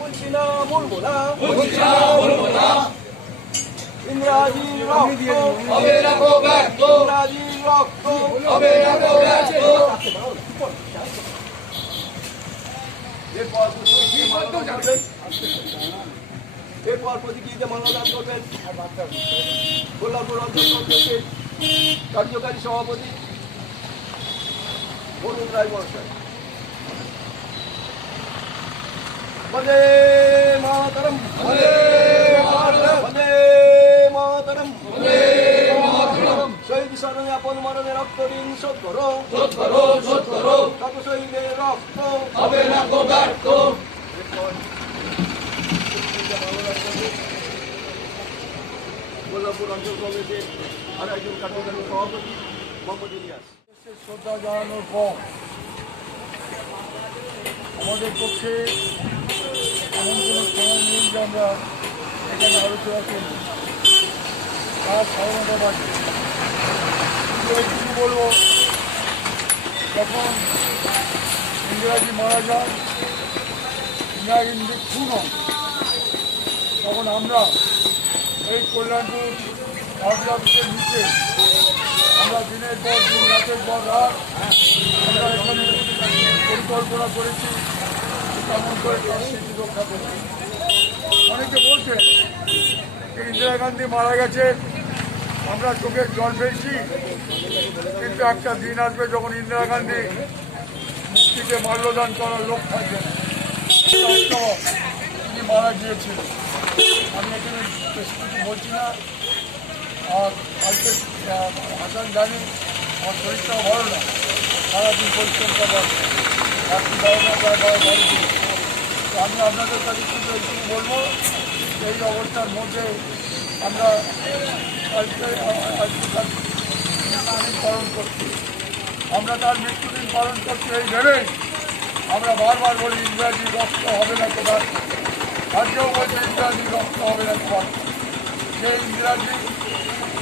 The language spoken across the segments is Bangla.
বলছি না, বলবো না, ইংরাজি রক্ত হবে না গো ব্যর্থ, ইংরাজি রক্ত হবে না গো ব্যর্থ। এরপর প্রতিক্রিয়াতে মানবদান করবেন কল্যাণপুর অঞ্চল কংগ্রেসের কার্যকারী সভাপতি বরুণ রায় মহাশয়। বন্দে মাতরম, বন্দে মাতরম, বন্দে মাতরম, বন্দে মাতরম। শহীদ স্মরণে আপন মরণে রক্ত ঋণ শোধ করো, শোধ করো, শোধ করো। কত শহীদের রক্ত হবে না গো ব্যর্থ। কল্যাণপুর অঞ্চল কংগ্রেসের আর একজন কার্যকারী সভাপতি মোহাম্মদ ইলিয়াস। শ্রদ্ধা জানানোর পর আমাদের পক্ষে এমন কোনো সময় নেই যে আমরা এখানে আলোচনা করি, তার স্বাধীনতা বাড়ছে। কিছু বলব, যখন ইংরাজি মারা যান, ইংরাজি খুন হন, তখন আমরা এই কল্যাণপুর পার্টি অফিসের নিচে আমরা দিনের পর দিন, রাতের পর রাত আমরা এখানে পরিকল্পনা করেছি কেমন করে তার স্মৃতি রক্ষা করব। অনেকে বলছেন ইন্দিরা গান্ধী মারা গেছে, আমরা চোখের জল ফেলছি, কিন্তু একটা দিন আসবে যখন ইন্দিরা গান্ধী মুক্তিকে মাল্যদান করার লোক থাকবেন, তিনি মারা গিয়েছিলেন। আমি এখানে বেশি কিছু বলছি না। আর কালকে হাসান জানি আমার শরীরটাও ভালো না, সারাদিন পরিশ্রম করার রাত্রি 12টা প্রায় 12 তো আমি আপনাদের কাছে শুধু একটু বলবো, এই অবস্থার মধ্যে আমরা মৃত্যুদিন পালন করছি। আমরা তার মৃত্যুদিন পালন করছি এই ভেবেই আমরা বারবার বলি ইংরাজি রক্ত হবে না তো ব্যর্থ। আজকেও বলছি ইংরাজি রক্ত হবে না তো ব্যর্থ। যে ইংরাজি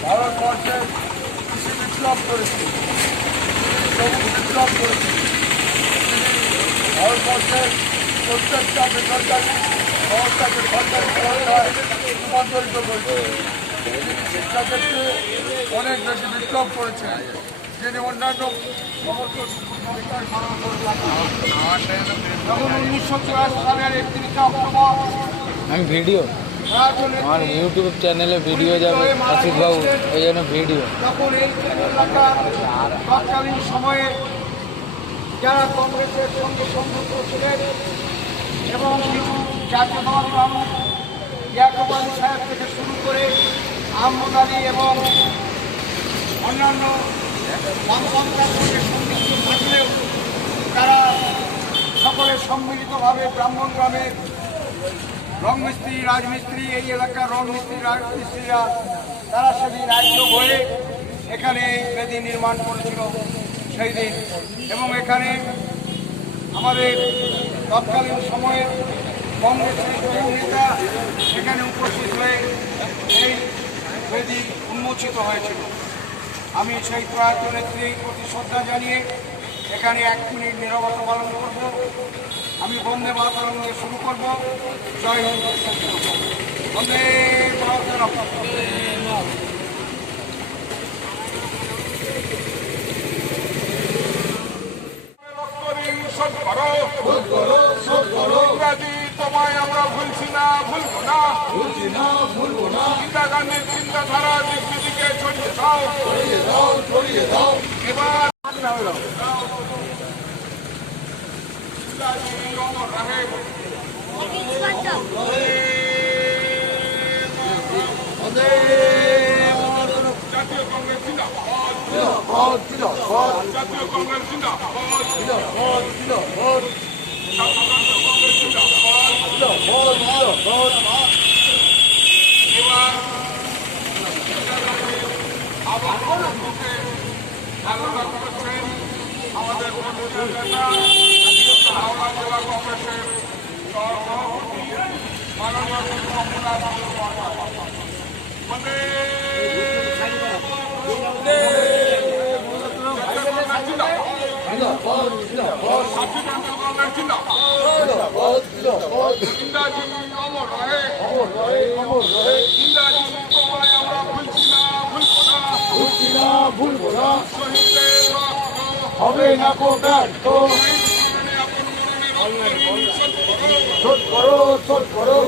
ভারতবর্ষে কৃষি বিপ্লব করেছে, সবুজ বিপ্লব করেছে, তিনি ভারতবর্ষের প্রত্যেকটা বেসরকারি সংস্থাকে সরকারি সংস্থায় রূপান্তরিত করেছে। তিনি শিক্ষাক্ষেত্রে অনেক বেশি বিপ্লব করেছেন, যিনি অন্যান্য সমস্ত সংস্থার স্মরণ করেছেন। যখন 1984 সালের 31 অক্টোবর আমি ভিডিও আমার ইউটিউব চ্যানেলে ভিডিও যাবে আশিস বাবু, এই জন্য ভিডিও। তখন এই এলাকার তৎকালীন সময়ে যারা কংগ্রেসের সঙ্গে সংযুক্ত ছিলেন এবং কিছু জাতীয়তাবাদী মানুষ, ইয়াকুব আলী সাহেব থেকে শুরু করে আহমদ আলী এবং অন্যান্য বামপন্থার সঙ্গে সংযুক্ত থাকলেও তারা সকলে সম্মিলিতভাবে ব্রাহ্মণগ্রামের রং মিস্ত্রি, রাজমিস্ত্রি, এই এলাকার রং মিস্ত্রি, রাজমিস্ত্রিরা তারা সেদিন একযোগ হয়ে এখানে বেদি নির্মাণ করেছিল সেই দিন। এবং এখানে আমাদের তৎকালীন সময়ে কংগ্রেসের বহু নেতা এখানে উপস্থিত হয়ে এই বেদি উন্মোচিত হয়েছিল। আমি সেই প্রয়াত নেত্রীর প্রতি শ্রদ্ধা জানিয়ে এখানে 1 মিনিট নীরবতা পালন করব। আমি বন্দে মাতরম দিয়ে শুরু করব। জয় হিন্দ, বন্দে মাতরম। ইংরাজি তোমায় আমরা ভুলছি না, ভুলবো না, ভুলছি না, ভুলবো না। ইন্দিরা গান্ধীর চিন্তাধারা দিকে ছড়িয়ে দাও, ছড়িয়ে দাও, ছড়িয়ে দাও। এবার জাতীয় কংগ্রেস জিন্দাবাদ, জাতীয় কংগ্রেস জিন্দাবাদ, এবার আবার আলোচনা করছেন আমাদের হাওড়া জেলা কংগ্রেসের সভাপতি মাননীয় মুখ্যমন্ত্রী বাংলার জিন্দাবাদ জিন্দাজি অমর রহে জিন্দাজি তোমায় আমরা ভুলবো না শহীদের রক্ত হবে না কো ব্যর্থ শোধ করো